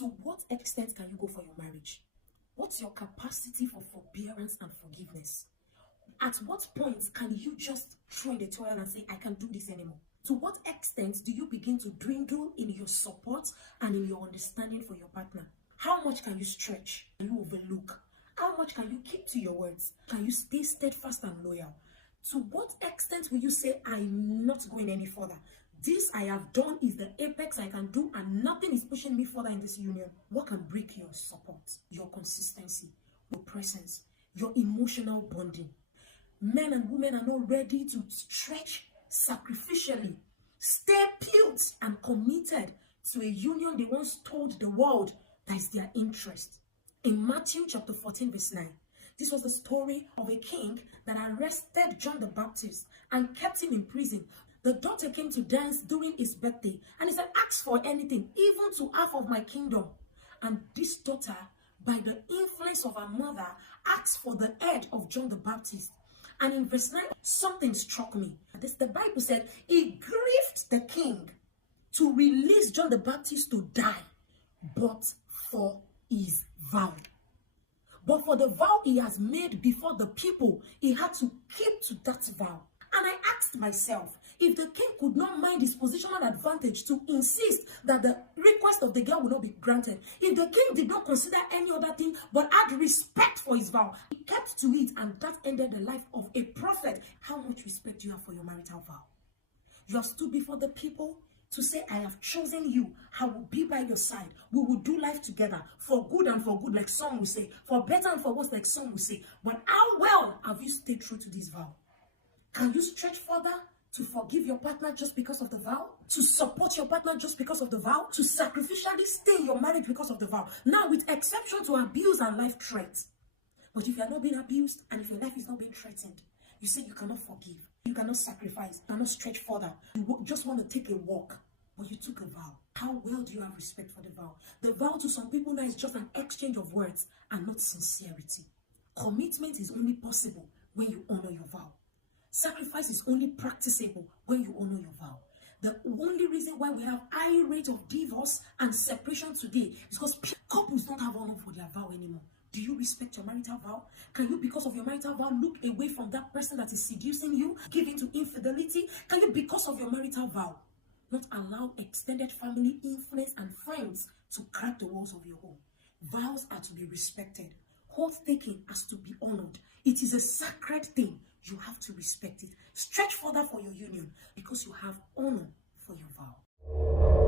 To what extent can you go for your marriage? What's your capacity for forbearance and forgiveness? At what point can you just throw in the towel and say, I can't do this anymore? To what extent do you begin to dwindle in your support and in your understanding for your partner? How much can you stretch? Can you overlook? How much can you keep to your words? Can you stay steadfast and loyal? To what extent will you say, I'm not going any further? This I have done is the apex I can do, and nothing is pushing me further in this union. What can break your support, your consistency, your presence, your emotional bonding? Men and women are not ready to stretch sacrificially, stay put and committed to a union they once told the world that is their interest. In Matthew chapter 14 verse 9, this was the story of a king that arrested John the Baptist and kept him in prison. The daughter came to dance during his birthday, and he said, ask for anything, even to half of my kingdom. And this daughter, by the influence of her mother, asked for the head of John the Baptist. And in verse 9, something struck me. The Bible said, it grieved the king to release John the Baptist to die, but for his vow. But for the vow he has made before the people, he had to keep to that vow. And I asked myself, if the king could not mind his positional advantage to insist that the request of the girl would not be granted, if the king did not consider any other thing but had respect for his vow, he kept to it, and that ended the life of a prophet. How much respect do you have for your marital vow? You have stood before the people to say, I have chosen you. I will be by your side. We will do life together for good and for good, like some will say, for better and for worse, like some will say. But how well have you stayed true to this vow? Can you stretch further to forgive your partner just because of the vow? To support your partner just because of the vow? To sacrificially stay in your marriage because of the vow? Now, with exception to abuse and life threats. But if you are not being abused and if your life is not being threatened, you say you cannot forgive, you cannot sacrifice, you cannot stretch further. You just want to take a walk, but you took a vow. How well do you have respect for the vow? The vow to some people now is just an exchange of words and not sincerity. Commitment is only possible when you honor your vow. Sacrifice is only practicable when you honor your vow. The only reason why we have high rate of divorce and separation today is because couples don't have honor for their vow anymore. Do you respect your marital vow? Can you, because of your marital vow, look away from that person that is seducing you, give in to infidelity? Can you, because of your marital vow, not allow extended family influence and friends to crack the walls of your home? Vows are to be respected. Oath taking has to be honored. It is a sacred thing. You have to respect it. Stretch further for your union because you have honor for your vow.